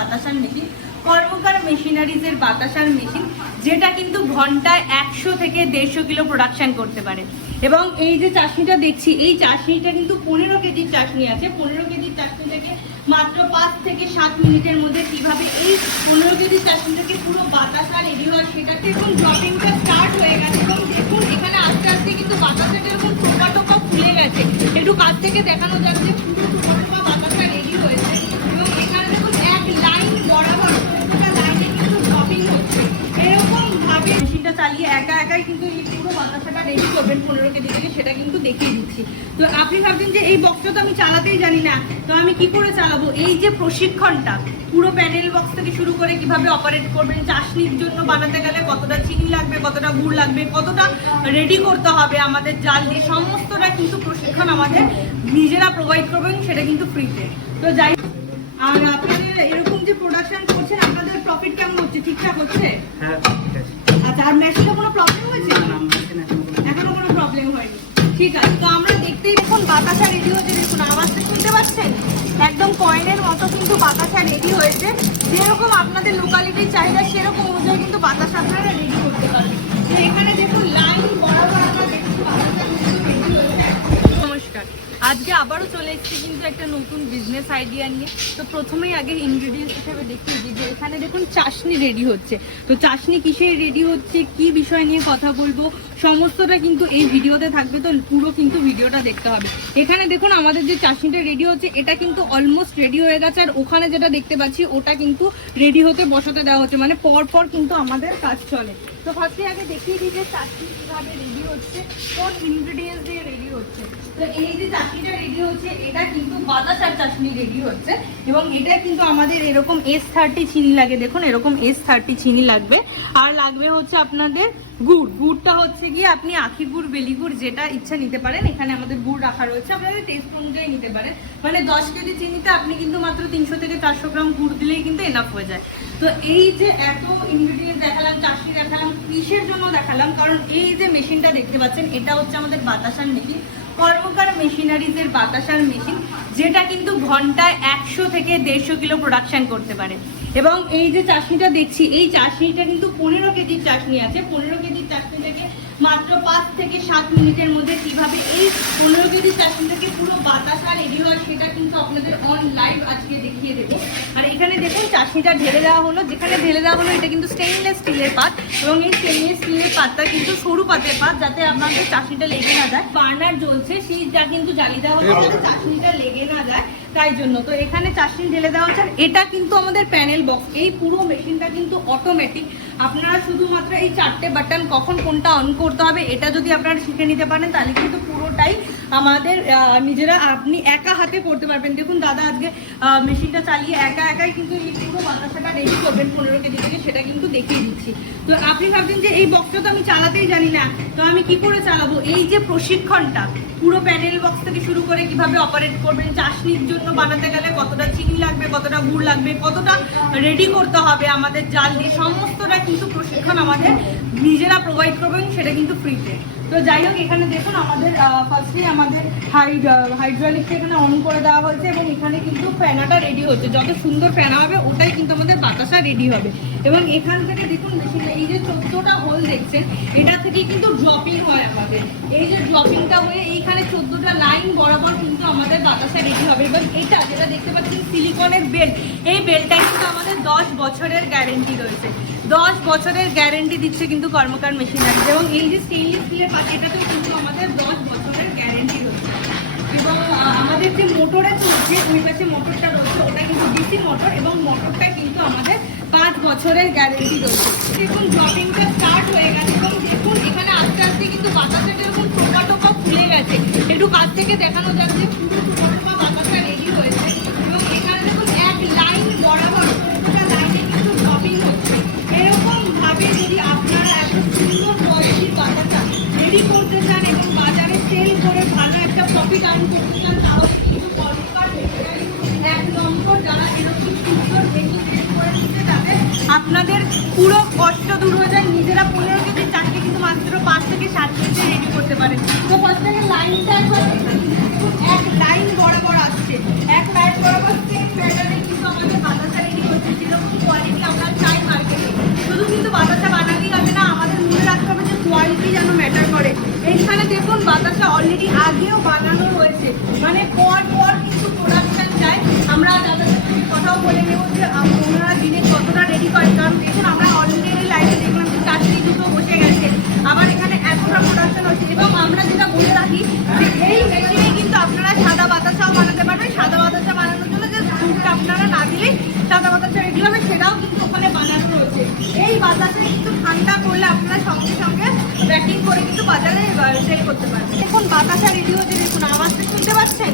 বাতাসার machine, কর্মকার মেশিনারিজের বাতাসার machine, যেটা কিন্তু ঘন্টায় 100 থেকে 150 কিলো প্রোডাকশন করতে পারে। এবং এই যে চাশনিটা দেখছি, এই চাশনিটা কিন্তু 15 কেজির চাশনি আছে। 15 কেজির চাশনিটাকে মাত্র 5 থেকে 7 মিনিটের মধ্যে কিভাবে এই 15 কেজির চাশনিটাকে পুরো বাতাসা রেডি হয় সেটাতে এখন ড্রপিংটা স্টার্ট হয়ে গেছে। এবং দেখুন এখানে আস্তে আস্তে কিন্তু বাতাসাটা এরকম টোপা টোপা খুলে গেছে, একটু কাছ থেকে দেখানো যাচ্ছে পুরো টোপা টোপা বাতাসা রেডি হয়েছে। এবং এখানে দেখুন এক লাইন বরাবর লাইনে কিন্তু ড্রপিং হচ্ছে। এরকম ভাবে মেশিনটা চালিয়ে একা একাই কিন্তু এই পুরো বাতাসাটা রেডি করবেন 15 কেজি থেকে, সেটা কিন্তু দেখিয়ে দিচ্ছি। তো আপনি ভাবছেন যে এই বক্সটা তো আমি চালাতেই জানি না, তো আমি কি করে চালাবো? এই যে প্রশিক্ষণটা, পুরো প্যানেল বক্স থেকে শুরু করে কিভাবে অপারেট করবেন, চাশনির জন্য বানাতে গেলে কতটা চিনি লাগবে, কতটা গুড় লাগবে, কতটা রেডি করতে হবে আমাদের জাল দিয়ে, সমস্তটা কিন্তু প্রশিক্ষণ আমাদের নিজেরা প্রোভাইড করবেন, সেটা কিন্তু ফ্রিতে। তো যাই, আর আপনাদের এরকম যে প্রোডাকশন করছেন আপনাদের প্রফিট কেমন হচ্ছে? ঠিকঠাক হচ্ছে? হ্যাঁ, ঠিক আছে। আচ্ছা, আর মেশিনে কোনো প্রবলেম হয়েছে? এখনো কোনো প্রবলেম হয়নি। ঠিক আছে, তো আমরা দেখতেই দেখুন বাতাসা রেডি হয়েছে। দেখুন আওয়াজটা শুনতে পাচ্ছেন, একদম কয়েনের মতো কিন্তু বাতাসা রেডি হয়েছে। যেরকম আপনাদের লোকালিটির চাহিদা সেরকম অনুযায়ী কিন্তু বাতাসা আপনারা রেডি করতে পারবেন। তো এখানে দেখুন লাইন বরাবর আমরা দেখুন বাতাসা রেডি হয়েছে। নমস্কার, আজকে আবারও চলে এসেছি কিন্তু একটা নতুন বিজনেস আইডিয়া নিয়ে। তো প্রথমেই আগে ইনগ্রিডিয়েন্টস হিসেবে দেখিয়ে দিই যে এখানে দেখুন চাশনি রেডি হচ্ছে। তো চাশনি কিসের রেডি হচ্ছে, কি বিষয় নিয়ে কথা বলবো, সমস্তটা কিন্তু এই ভিডিওতে থাকবে। তো পুরো কিন্তু ভিডিওটা দেখতে হবে। এখানে দেখুন আমাদের যে চাশনিটা রেডি হচ্ছে এটা কিন্তু অলমোস্ট রেডি হয়ে গেছে। আর ওখানে যেটা দেখতে পাচ্ছি ওটা কিন্তু রেডি হতে বসাতে দেওয়া হচ্ছে, মানে পর পর কিন্তু আমাদের কাজ চলে। তো ফার্স্টে আগে দেখিয়ে দিই যে চাশনি কিভাবে রেডি হচ্ছে, কোন ইনগ্রিডিয়েন্টস দিয়ে রেডি হচ্ছে। তো এই যে চাশনিটা রেডি হচ্ছে এটা কিন্তু বাতাসার চাশনি রেডি হচ্ছে। এবং এটা কিন্তু আমাদের এরকম S30 চিনি লাগে, দেখুন এরকম S30 চিনি লাগবে। আর লাগবে হচ্ছে আপনাদের গুড়। গুড়টা হচ্ছে গিয়ে আপনি আখি গুড়, বেলি গুড় যেটা ইচ্ছা নিতে পারেন। এখানে আমাদের গুড় রাখা রয়েছে, আপনাদের টেস্ট অনুযায়ী নিতে পারেন। মানে 10 কেজি চিনিতে আপনি কিন্তু মাত্র 300 থেকে 400 গ্রাম গুড় দিলেই কিন্তু এনাফ হয়ে যায়। তো এই যে এত ইনগ্রিডিয়েন্টস দেখালাম, চাশনি দেখালাম, কিসের জন্য দেখালাম? কারণ এই যে মেশিনটা দেখতে পাচ্ছেন এটা হচ্ছে আমাদের বাতাসার মেশিন, কর্মকার মেশিনারিজের বাতাসার মেশিন, যেটা কিন্তু ঘন্টায় 100 থেকে 150 কিলো প্রোডাকশন করতে পারে। এবং এই যে চাশনিটা দেখছি, এই চাশনিটা কিন্তু 15 কেজির চাশনি আছে। 15 কেজির চাশনিটাকে মাত্র 5 থেকে 7 মিনিটের মধ্যে কিভাবে এই 15 কেজির চাশনিটাকে পুরো বাতাসা রেডি হয় সেটা কিন্তু আপনাদের অন লাইভ আজকে দেখিয়ে দেবো। আর এখানে দেখুন চাশনিটা ঢেলে দেওয়া হলো, যেখানে ঢেলে দেওয়া হলো এটা কিন্তু স্টেইনলেস স্টিলের পাত। এবং এই স্টেইনলেস স্টিলের পাতটা কিন্তু সরু পাতের পাত, যাতে আপনাদের চাশনিটা লেগে না যায়। বার্নার জ্বলছে, সেইটা কিন্তু জ্বালিয়ে দেওয়া হচ্ছে যাতে চাশনিটা লেগে না যায়, তাই জন্য। তো এখানে চাশনি ঢেলে দেওয়া হচ্ছে। এটা কিন্তু আমাদের প্যানেল বক্স। এই পুরো মেশিনটা কিন্তু অটোমেটিক। আপনারা শুধুমাত্র এই 4টে বাটন কখন কোনটা অন করতে হবে এটা যদি আপনারা শিখে নিতে পারেন তাহলে কিন্তু পুরোটাই আমাদের নিজেরা আপনি একা হাতে করতে পারবেন। দেখুন দাদা আজকে মেশিনটা চালিয়ে একা একাই কিন্তু এই পুরো বাতাসাটা রেডি করবেন 15 কেজি থেকে, সেটা কিন্তু দেখিয়ে দিচ্ছি। তো আপনি ভাবছেন যে এই বক্সটা তো আমি চালাতেই জানি না, তো আমি কি করে চালাবো? এই যে প্রশিক্ষণটা, পুরো প্যানেল বক্স থেকে শুরু করে কিভাবে অপারেট করবেন, চাশনির জন্য বানাতে গেলে কতটা চিনি লাগবে, কতটা গুড় লাগবে, কতটা রেডি করতে হবে আমাদের জাল দিয়ে, সমস্তটা কিন্তু প্রশিক্ষণ আমাদের নিজেরা প্রোভাইড করবেন, সেটা কিন্তু ফ্রিতে। তো যাই হোক, এখানে দেখুন আমাদের ফার্স্টে আমাদের হাইড্রোলিকটা এখানে অন করে দেওয়া হয়েছে। এবং এখানে কিন্তু ফ্যানাটা রেডি হচ্ছে, যত সুন্দর ফ্যানা হবে ওটাই কিন্তু আমাদের বাতাসা রেডি হবে। এবং এখান থেকে দেখুন মেশিনটা, এই যে 14টা হোল দেখছেন এটা থেকে কিন্তু ড্রপিং হয় আমাদের। এই যে ড্রপিংটা হয়ে এইখানে 14টা লাইন বরাবর কিন্তু আমাদের বাতাসা রেডি হবে। এবং এটা যেটা দেখতে পাচ্ছেন সিলিকনের বেল্ট, এই বেল্টটা কিন্তু আমাদের 10 বছরের গ্যারেন্টি রয়েছে। 10 বছরের গ্যারেন্টি দিচ্ছে কিন্তু কর্মকার মেশিনারি। এবং এই যে স্টেইনলেস স্টিলের পাত এটাতেও কিন্তু আমাদের 10 বছরের গ্যারেন্টি রয়েছে। এবং আমাদের যে মোটরে চলছে ওই পাশে মোটরটা রয়েছে ওটা কিন্তু ডিসি মোটর, এবং মোটরটা কিন্তু আমাদের 5 বছরের গ্যারেন্টি রয়েছে। দেখুন ড্রপিংটা স্টার্ট হয়ে গেছে। এবং দেখুন এখানে আস্তে আস্তে কিন্তু বাতাসা যেরকম টোপা টোপা খুলে গেছে, একটু কাছ থেকে দেখানো যাচ্ছে পুরো টোপা টোপা বাতাসা রেডি হয়েছে। এবং এখানে দেখুন এক লাইন বরাবর প্রত্যেকটা লাইনে কিন্তু ড্রপিং হচ্ছে। এরকম ভাবে যদি আপনারা এত সুন্দর কোয়ালিটির বাতাসা রেডি করতে চান এবং বাজারে সেল করে ভালো একটা প্রফিট আর্ন করতে চান, তাহলে কিন্তু কর্মকার মেশিনারি 1 নম্বর। যারা এরকম সুন্দর মেশিন রেডি করে দিচ্ছে তাদের আপনাদের পুরো কষ্ট দূর হয়ে যায়। নিজেরা 15 কেজি চারটে কিন্তু মাত্র 5 থেকে 7 কেজি রেডি করতে পারেন। তো ফার্স্ট থেকে লাইনটা একবার এক লাইন বরাবর আসছে, এক লাইন বরাবর সেম প্যাটার্নে কিন্তু আমাদের বাতাসা রেডি হচ্ছে। মানে পর পর কিন্তু প্রোডাকশন চাই। আমরা দাদাদের সাথে কথাও বলে নেব যে ওনারা দিনে কতটা রেডি করে, কারণ দেখুন আমরা অলরেডি লাইভে দেখলাম যে 4টি দুটো বসে গেছে, আবার এখানে এতটা প্রোডাকশন হচ্ছে। এবং আমরা যেটা বলে রাখি যে এই মেশিনে কিন্তু আপনারা সাদা বাতাসাও বানাতে পারবেন। সাদা বাতাসা বানানোর জন্য যে দুধটা আপনারা না দিলেই সাদা বাতাসা রেডি হবে, সেটাও কিন্তু ওখানে বানানো রয়েছে। এই বাতাসে কিন্তু ঠান্ডা করলে আপনারা সঙ্গে সঙ্গে প্যাকিং করে কিন্তু বাজারে সেল করতে পারবেন। এখন বাতাসা রেডি হয়েছে, দেখুন আওয়াজটা শুনতে পাচ্ছেন,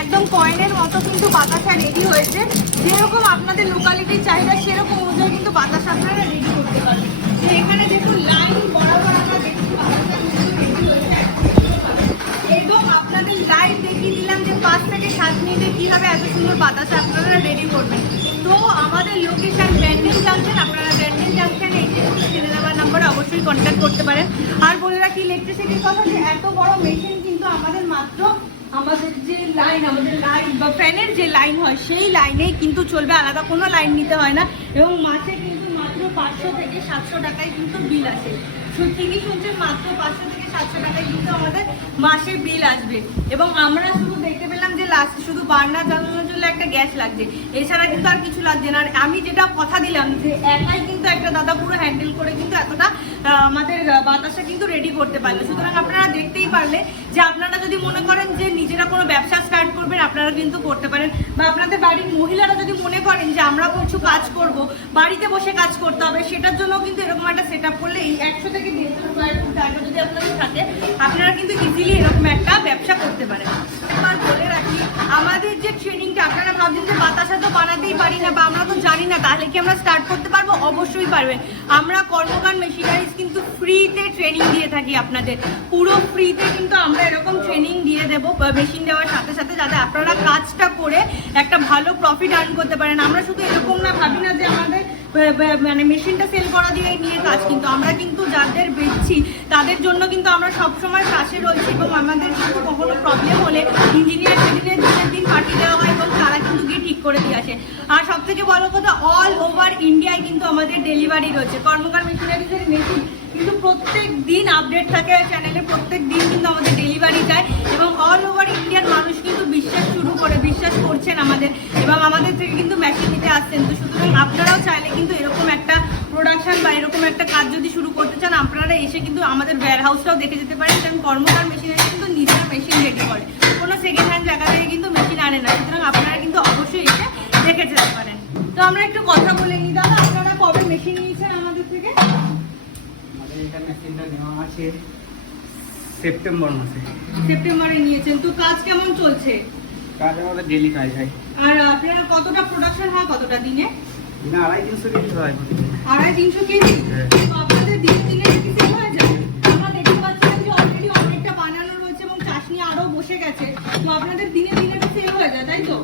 একদম কয়েনের মতো কিন্তু বাতাসা রেডি হয়েছে। যেরকম আপনাদের লোকালিটির চাহিদা সেরকম অনুযায়ী কিন্তু বাতাসা আপনারা রেডি করতে পারবেন। যে এখানে দেখুন লাইন বরাবর আমরা দেখছি বাতাসা কিন্তু রেডি হয়েছে। এবং আপনাদের লাইভ দেখিয়ে দিলাম যে 5 থেকে 7 মিনিটে কীভাবে এত সুন্দর বাতাসা আপনারা রেডি করবেন। তো আমাদের লোকেশন ব্যান্ডেল জাংশন, আপনারা ব্যান্ডেল জাংশনে এই যে ছেড়ে দেওয়ার নাম্বারে অবশ্যই কন্ট্যাক্ট করতে পারেন। আর বলে রাখি ইলেকট্রিসিটির কথা, যে এত বড় মেশিন কিন্তু আমাদের মাত্র আমাদের যে লাইন, আমাদের লাইন বা ফ্যানের যে লাইন হয় সেই লাইনেই কিন্তু চলবে, আলাদা কোনো লাইন নিতে হয় না। এবং মাসে কিন্তু মাত্র 500 থেকে 700 টাকায় কিন্তু বিল আসে। ঠিকই শুনছেন, মাত্র 500 থেকে 700 টাকায় কিন্তু আমাদের মাসে বিল আসবে। এবং আমরা শুধু দেখতে পেলাম যে লাস্ট শুধু বার্নার জ্বালানোর জন্য একটা গ্যাস লাগছে, এছাড়া কিন্তু আর কিছু লাগছে না। আর আমি যেটা কথা দিলাম যে একাই কিন্তু একটা দাদা পুরো হ্যান্ডেল করে কিন্তু এতটা আমাদের বাতাসা কিন্তু রেডি করতে পারলো। সুতরাং আপনারা দেখতেই পারলে যে আপনারা যদি মনে করেন যে নিজেরা কোনো ব্যবসা স্টার্ট করবেন, আপনারা কিন্তু করতে পারেন। বা আপনাদের বাড়ির মহিলারা যদি মনে করেন যে আমরা কিছু কাজ করব, বাড়িতে বসে কাজ করতে হবে, সেটার জন্য কিন্তু এরকম একটা সেট আপ করলে এই 100 থেকে 150 স্কোয়ার ফুট জায়গা যদি আপনাদের থাকে, আপনারা কিন্তু ইজিলি এরকম একটা ব্যবসা করতে পারেন। এবার বলে রাখি আমাদের যে ট্রেনিংটা, আপনারা ভাবছেন যে বাতাসা তো বানাতেই পারি না বা আমরা তো জানি না, তাহলে কি আমরা স্টার্ট করতে পারবো? অবশ্যই পারবেন। আমরা কর্মকার মেশিনারিজ কিন্তু ফ্রিতে ট্রেনিং দিয়ে থাকি আপনাদের, পুরো ফ্রিতে কিন্তু আমরা এরকম ট্রেনিং দিয়ে দেবো মেশিন দেওয়ার সাথে সাথে, যাতে আপনারা কাজটা করে একটা ভালো প্রফিট আর্ন করতে পারেন। আমরা শুধু এরকম না ভাবি না যে আমাদের মানে মেশিনটা সেল করা দিয়ে নিয়ে কাজ, কিন্তু আমরা কিন্তু যাদের বেচছি তাদের জন্য কিন্তু আমরা সবসময় পাশে রয়েছি। এবং আমাদের কিন্তু কখনো প্রবলেম হলে ইঞ্জিনিয়ার দিনের দিন পাঠিয়ে দেওয়া হয় এবং তারা কিন্তু গিয়ে ঠিক করে দিয়ে আসে। আর সব থেকে বড় কথা, অল ওভার ইন্ডিয়ায় কিন্তু আমাদের ডেলিভারি রয়েছে। কর্মকার মেশিনারিজের মেশিন কিন্তু প্রত্যেক দিন আপডেট থাকে চ্যানেলে, প্রত্যেক দিন কিন্তু আমাদের ডেলিভারি যায় এবং অল ওভার ইন্ডিয়ার মানুষ কিন্তু বিশ্বাস করছেন আমাদের, এবং আমাদের থেকে কিন্তু মেশিন নিতে আসছেন। তো সুতরাং আপনারাও চাইলে কিন্তু এরকম একটা প্রোডাকশন বা এরকম একটা কাজ যদি শুরু করতে চান, আপনারা এসে কিন্তু আমাদের ওয়্যার হাউসটাও দেখে যেতে পারেন। কারণ কর্মকার মেশিনারি কিন্তু নিজের মেশিন রেডি করে, কোনো সেকেন্ড হ্যান্ড জায়গা থেকে কিন্তু মেশিন আনে না। সুতরাং আপনারা কিন্তু অবশ্যই এসে দেখে যেতে পারেন। তো আমরা একটু কথা বলে নিই, দাদা আপনারা কবে মেশিন নিয়েছেন আমাদের থেকে? মেশিনটা নেওয়া আছে সেপ্টেম্বর মাসে। সেপ্টেম্বরে নিয়েছেন, তো কাজ কেমন চলছে? কাজ আমাদের ডেলি কাজ হয়। আর আপনারা কতটা প্রোডাকশন হয় কতটা দিনে? দিনে 250-300 কেজি হয়। 250-300 কেজি? তো আপনাদের দিনে কি সেল হয়ে যায়? আমরা দেখতে পাচ্ছেন যে অলরেডি অনেকটা বানানো রয়েছে এবং চাশনি আরো বসে গেছে। তো আপনাদের দিনে সেল হয়ে যায়, তাই তো?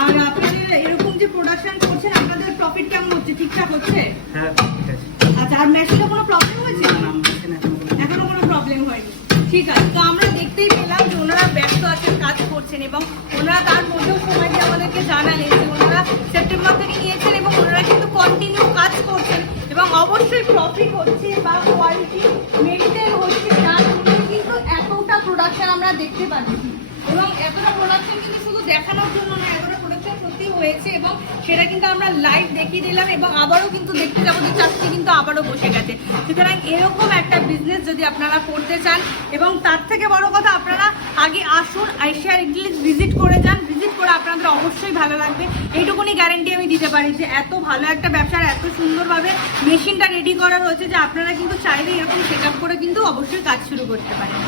আর আপনাদের এরকম যে প্রোডাকশন করছেন, আপনাদের প্রফিট কেমন হচ্ছে? ঠিকঠাক হচ্ছে? হ্যাঁ, ঠিক আছে। আচ্ছা, আর মেশিনে কোনো প্রবলেম হয়েছে? না, মেশিনে এখনো কোনো প্রবলেম হয়নি। ঠিক আছে, তো আমরা দেখতেই পেলাম যে ওনারা ব্যস্ত আছেন, কাজ করছেন এবং ওনারা তার মধ্যেও সময় দিয়ে আমাদেরকে জানালেন যে ওনারা সেপ্টেম্বর থেকে নিয়েছেন এবং ওনারা কিন্তু কন্টিনিউ কাজ করছেন এবং অবশ্যই প্রফিট হচ্ছে বা কোয়ালিটি মেনটেন হচ্ছে, তার জন্য কিন্তু এতটা প্রোডাকশন আমরা দেখতে পাচ্ছি। এবং এতটা প্রোডাকশন কিন্তু শুধু দেখানোর জন্য না, এতটা প্রোডাকশন সত্যি হয়েছে এবং সেটা কিন্তু আমরা লাইভ দেখিয়ে দিলাম এবং আবারও কিন্তু দেখতে যাবো যে চাষটি কিন্তু আবারও বসে গেছে। সুতরাং এরকম একটা বিজনেস যদি আপনারা করতে চান, এবং তার থেকে বড় কথা আপনারা আগে আসুন, এশিয়া ইংলিশ ভিজিট করে যান, ভিজিট করে আপনাদের অবশ্যই ভালো লাগবে। এইটুকুনি গ্যারেন্টি আমি দিতে পারি যে এত ভালো একটা ব্যবসার এত সুন্দরভাবে মেশিনটা রেডি করা রয়েছে যে আপনারা কিন্তু চাইলে এরকম সেট আপ করে কিন্তু অবশ্যই কাজ শুরু করতে পারেন।